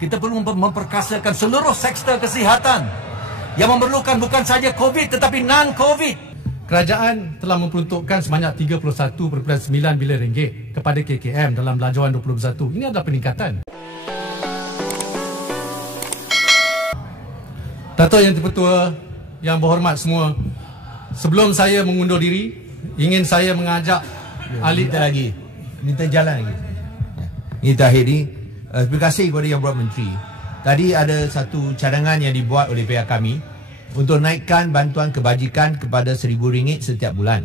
kita perlu memperkasakan seluruh sektor kesihatan yang memerlukan bukan saja COVID tetapi non-COVID. Kerajaan telah memperuntukkan sebanyak 31.9 bilion ringgit kepada KKM dalam belanjawan 2021. Ini adalah peningkatan. Dato' Yang Dipertua, yang berhormat semua, sebelum saya mengundur diri, ingin saya mengajak ahli minta jalan lagi. Ini terakhir ni, terima kasih kepada Yang Berhormat Menteri. Tadi ada satu cadangan yang dibuat oleh pihak kami untuk naikkan bantuan kebajikan kepada RM1,000 setiap bulan.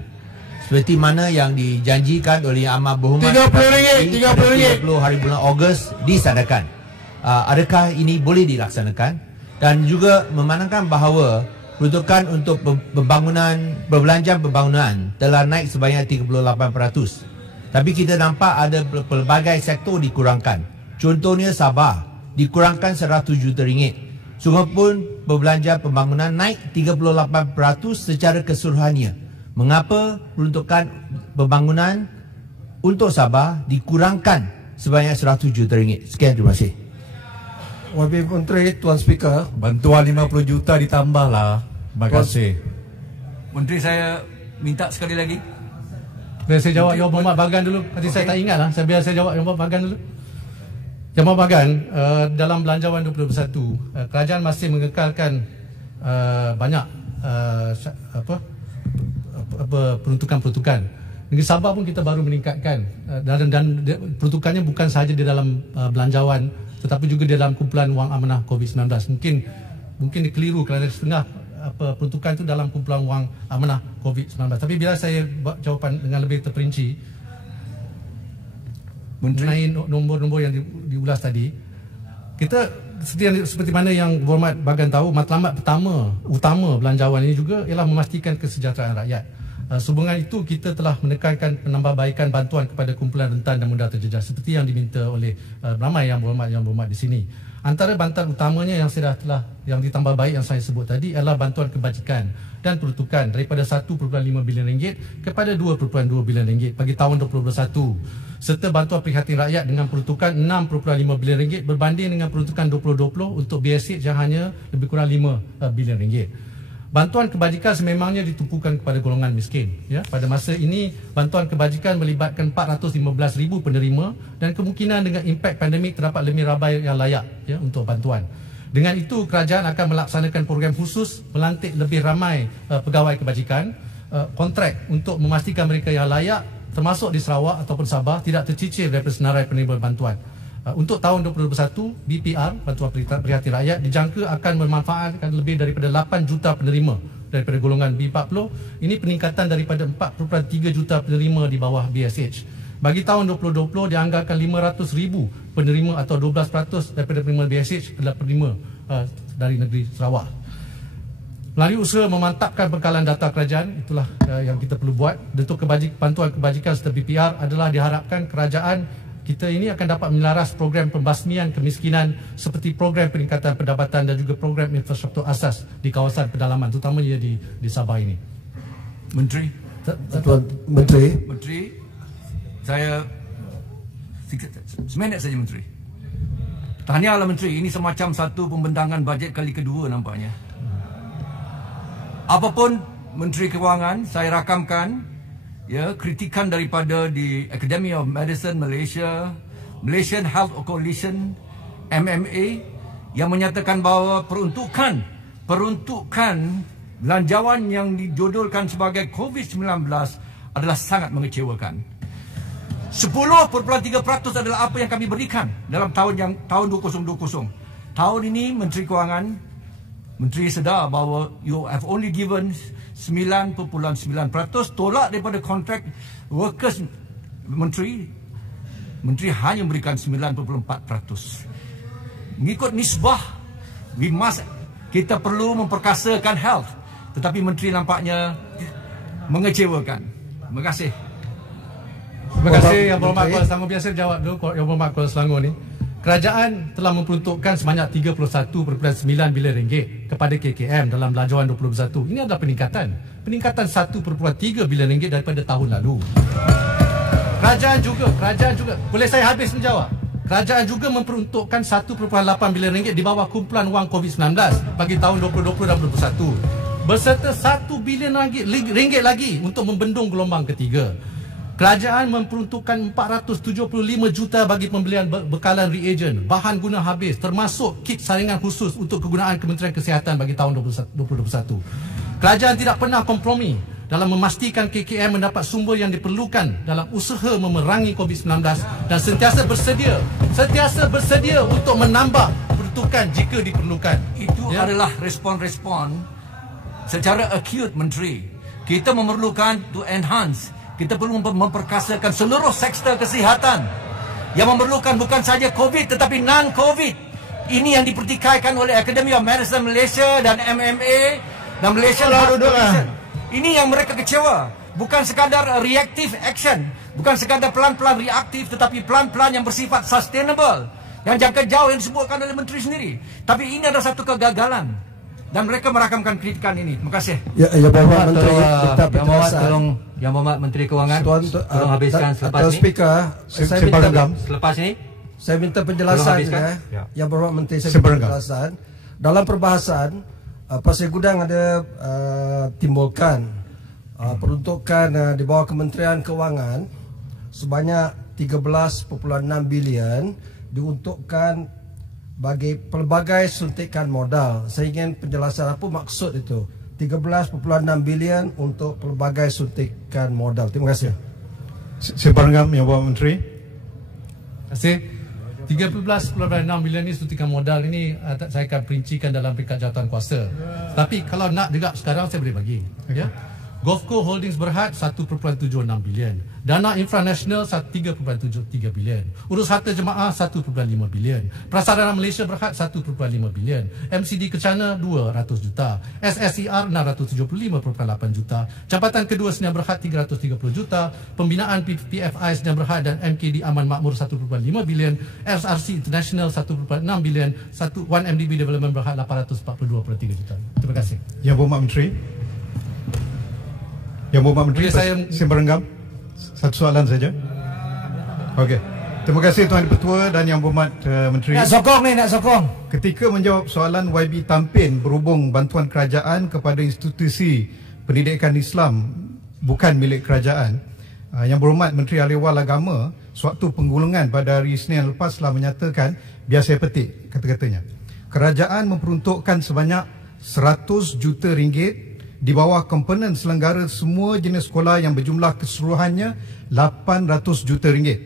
Seperti mana yang dijanjikan oleh Yang Amat Berhormat RM30 hari bulan Ogos disadakan. Adakah ini boleh dilaksanakan? Dan juga memandangkan bahawa peruntukan untuk perbelanjaan pembangunan telah naik sebanyak 38%. Tapi kita nampak ada pelbagai sektor dikurangkan. Contohnya Sabah dikurangkan RM100 juta. Sungguhpun perbelanjaan pembangunan naik 38% secara keseluruhannya. Mengapa peruntukan pembangunan untuk Sabah dikurangkan sebanyak RM100 juta? Sekian, terima kasih. Wakil Menteri, Tuan Speaker. Bantuan 50 juta ditambahlah. Terima kasih. Menteri, saya minta sekali lagi. Biar saya jawab Yang Berhormat Bagan dulu. Nanti saya tak ingat lah. Biar saya jawab Yang Berhormat Bagan dulu. Yang Berhormat Bagan, dalam belanjawan 2021, kerajaan masih mengekalkan banyak peruntukan-peruntukan. Negeri Sabah pun kita baru meningkatkan dan peruntukannya bukan sahaja di dalam belanjawan tetapi juga di dalam kumpulan wang amanah COVID-19. Mungkin dikeliru kerana setengah peruntukan itu dalam kumpulan wang amanah COVID-19. Tapi bila saya buat jawapan dengan lebih terperinci mengenai nombor-nombor yang diulas tadi, kita seperti mana Yang Berhormat Bagan tahu, matlamat utama belanjawan ini juga ialah memastikan kesejahteraan rakyat. Sehubungan itu, kita telah menekankan penambahbaikan bantuan kepada kumpulan rentan dan mudah terjejas seperti yang diminta oleh ramai Yang Berhormat di sini. Antara bantuan utamanya yang yang ditambah baik yang saya sebut tadi adalah bantuan kebajikan dan peruntukan daripada RM1.5 bilion kepada RM2.2 bilion bagi tahun 2021, serta bantuan prihatin rakyat dengan peruntukan RM6.5 bilion berbanding dengan peruntukan 2020 untuk BSH yang hanya lebih kurang RM5 bilion. Bantuan kebajikan sememangnya ditumpukan kepada golongan miskin. Ya, pada masa ini, bantuan kebajikan melibatkan 415,000 penerima dan kemungkinan dengan impak pandemik terdapat lebih ramai yang layak ya, untuk bantuan. Dengan itu, kerajaan akan melaksanakan program khusus melantik lebih ramai pegawai kebajikan, kontrak untuk memastikan mereka yang layak termasuk di Sarawak ataupun Sabah tidak tercicir daripada senarai penerima bantuan. Untuk tahun 2021, BPR, Bantuan Prihatin Rakyat, dijangka akan memanfaatkan lebih daripada 8 juta penerima daripada golongan B40. Ini peningkatan daripada 4.3 juta penerima di bawah BSH. Bagi tahun 2020, dianggarkan 500,000 penerima atau 12% daripada penerima BSH adalah penerima dari negeri Sarawak. Melalui usaha memantapkan bekalan data kerajaan, itulah yang kita perlu buat. Bentuk bantuan kebajikan serta BPR adalah diharapkan kerajaan kita ini akan dapat menyelaras program pembasmian kemiskinan seperti program peningkatan pendapatan dan juga program infrastruktur asas di kawasan pedalaman, terutamanya di Sabah ini. Menteri. Tuan Menteri. Menteri, saya seminit saja Menteri. Tahniahlah Menteri, ini semacam satu pembentangan bajet kali kedua nampaknya. Apapun Menteri Kewangan, saya rakamkan ya, kritikan daripada di Academy of Medicine Malaysia, Malaysian Health Coalition, MMA, yang menyatakan bahawa peruntukan belanjawan yang dijodolkan sebagai COVID-19 adalah sangat mengecewakan. 10.3% adalah apa yang kami berikan dalam tahun 2020. Tahun ini Menteri Kewangan, Menteri sedar bahawa you have only given 9.9%, tolak daripada kontrak workers. Menteri hanya memberikan 9.4%. Mengikut nisbah, kita perlu memperkasakan health, tetapi Menteri nampaknya mengecewakan. Terima kasih. Terima kasih Yang Berhormat Kuala Selangor. Biasa jawab dulu Yang Berhormat Kuala Selangor ni. Kerajaan telah memperuntukkan sebanyak 31.9 bilion ringgit kepada KKM dalam belanjawan 2021. Ini adalah peningkatan 1.3 bilion ringgit daripada tahun lalu. Kerajaan juga, boleh saya habis menjawab? kerajaan juga memperuntukkan 1.8 bilion ringgit di bawah kumpulan wang COVID-19 bagi tahun 2020 dan 2021 berserta 1 bilion ringgit lagi untuk membendung gelombang ketiga. Kerajaan memperuntukkan 475 juta bagi pembelian bekalan reagen, bahan guna habis termasuk kit saringan khusus untuk kegunaan Kementerian Kesihatan bagi tahun 2021. Kerajaan tidak pernah kompromi dalam memastikan KKM mendapat sumber yang diperlukan dalam usaha memerangi COVID-19 dan sentiasa bersedia untuk menambah peruntukan jika diperlukan. Itu adalah respon-respon secara acute, Menteri. Kita memerlukan to enhance. Kita perlu memperkasakan seluruh sektor kesihatan yang memerlukan bukan saja COVID tetapi non-COVID. Ini yang dipertikaikan oleh Academy of Medicine Malaysia dan MMA dan Malaysian Heart Commission. Ini yang mereka kecewa. Bukan sekadar reactive action, bukan sekadar pelan-pelan reaktif, tetapi pelan-pelan yang bersifat sustainable, yang jangka jauh yang disebutkan oleh Menteri sendiri. Tapi ini adalah satu kegagalan dan mereka merakamkan kritikan ini. Terima kasih. Ya Bapak Menteri, minta penjelasan. Yang Berhormat Menteri Keuangan, tolong habiskan selepas ni. Speaker, selepas ini. Saya minta penjelasan Yang Berhormat Menteri, saya minta penjelasan. Dalam perbahasan Pasir Gudang ada timbulkan peruntukan di bawah Kementerian Keuangan sebanyak 13.6 bilion diuntukkan bagi pelbagai suntikan modal. Saya ingin penjelasan apa maksud itu. 13.6 bilion untuk pelbagai suntikan modal. Terima kasih. Sebarangam Yang Berhormat Menteri. Terima kasih. 13.6 bilion ini suntikan modal ini saya akan perincikan dalam peringkat jawatan kuasa. Tapi kalau nak juga sekarang saya boleh bagi. Ya. GovCo Holdings Berhad 1.76 bilion. Dana Infranasional 3.73 bilion. Urus Harta Jemaah 1.5 bilion. Prasarana Malaysia Berhad 1.5 bilion. MCD Kencana 200 juta. SSER 675.8 juta. Jabatan Kedua Sdn Berhad 330 juta. Pembinaan PFI Sdn Berhad dan MKD Aman Makmur 1.5 bilion. SRC International 1.6 bilion. 1MDB Development Berhad 842.3 juta. Terima kasih. Yang Berhormat Menteri. Yang Berhormat Menteri, saya Simbarenggam. Satu soalan saja. Okey. Terima kasih Tuan Ketua dan Yang Berhormat Menteri. Nak sokong. Ketika menjawab soalan YB Tampin berhubung bantuan kerajaan kepada institusi pendidikan Islam bukan milik kerajaan, Yang Berhormat Menteri Ahli-Wal Agama sewaktu penggulungan pada hari Isnin lepas telah menyatakan, biar saya petik kata-katanya, kerajaan memperuntukkan sebanyak 100 juta ringgit di bawah komponen selenggara semua jenis sekolah yang berjumlah keseluruhannya 800 juta ringgit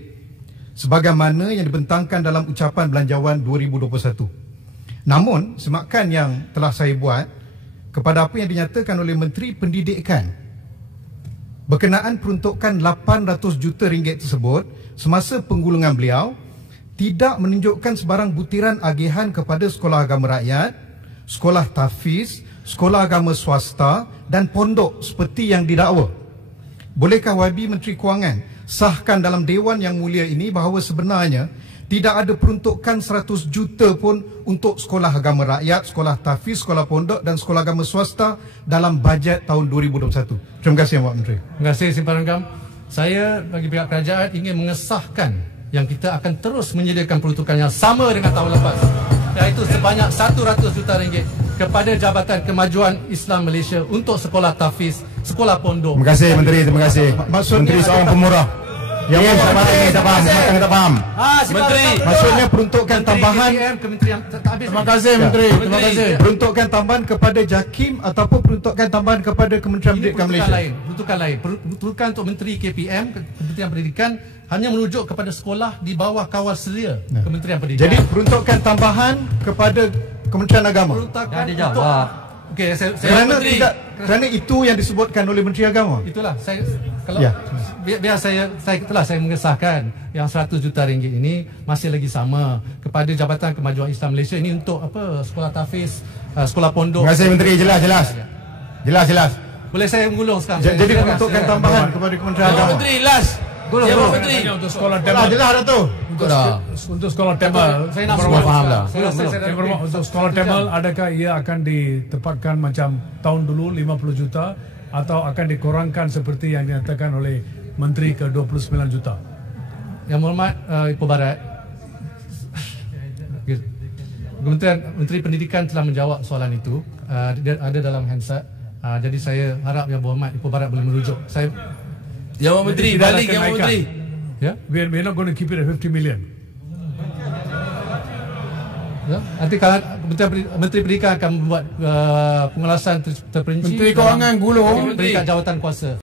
sebagaimana yang dibentangkan dalam ucapan belanjawan 2021. Namun semakan yang telah saya buat kepada apa yang dinyatakan oleh Menteri Pendidikan berkenaan peruntukan 800 juta ringgit tersebut semasa penggulungan beliau tidak menunjukkan sebarang butiran agihan kepada sekolah agama rakyat, sekolah tahfiz, sekolah agama swasta dan pondok seperti yang didakwa. Bolehkah YB Menteri Kewangan sahkan dalam Dewan Yang Mulia ini bahawa sebenarnya tidak ada peruntukan 100 juta pun untuk sekolah agama rakyat, sekolah tahfiz, sekolah pondok dan sekolah agama swasta dalam bajet tahun 2021. Terima kasih Yang Berhormat Menteri. Terima kasih Simbarenggam. Saya bagi pihak kerajaan ingin mengesahkan yang kita akan terus menyediakan peruntukan yang sama dengan tahun lepas, iaitu sebanyak 100 juta ringgit kepada Jabatan Kemajuan Islam Malaysia untuk sekolah tahfiz, sekolah pondok. Terima kasih Menteri, terima kasih. Menteri seorang pemurah. Yang tak faham, tak faham. Menteri, maksudnya peruntukan tambahan. Terima kasih Menteri, terima kasih. Peruntukan tambahan kepada JAKIM ataupun peruntukan tambahan kepada Kementerian Pendidikan Malaysia. Peruntukan lain. Peruntukan untuk Menteri KPM, Kementerian Pendidikan, hanya merujuk kepada sekolah di bawah kawal sedia Kementerian Pendidikan. Jadi peruntukan tambahan kepada Kementerian Agama. Peruntukan untuk okey, kerana itu yang disebutkan oleh Menteri Agama. Itulah saya kalau biar saya mengesahkan yang 100 juta ringgit ini masih lagi sama kepada Jabatan Kemajuan Islam Malaysia ini untuk apa? Sekolah tahfiz, sekolah pondok. Terima kasih Menteri, jelas. Boleh saya mengulung sekarang? Jadi peruntukan tambahan kepada Kementerian Agama. Menteri last. Menteri untuk sekolah Temal. Jelas dah tu. Untuk sekolah Temal. Saya nak semua faham dah. Untuk sekolah Temal, adakah ia akan ditempatkan macam tahun dulu 50 juta atau akan dikurangkan seperti yang dinyatakan oleh Menteri ke 29 juta? Yang Berhormat Ipoh Barat, Menteri Pendidikan telah menjawab soalan itu. Dia ada dalam Hansard. Jadi saya harap Yang Berhormat Ipoh Barat boleh merujuk. Yang Menteri, balik Yang Menteri. Ya, we're not going to keep it at 50 million. Ya, nanti kalau Menteri Pendidikan akan membuat pengelasan terperinci. Menteri Kewangan gulung peringkat jawatan kuasa.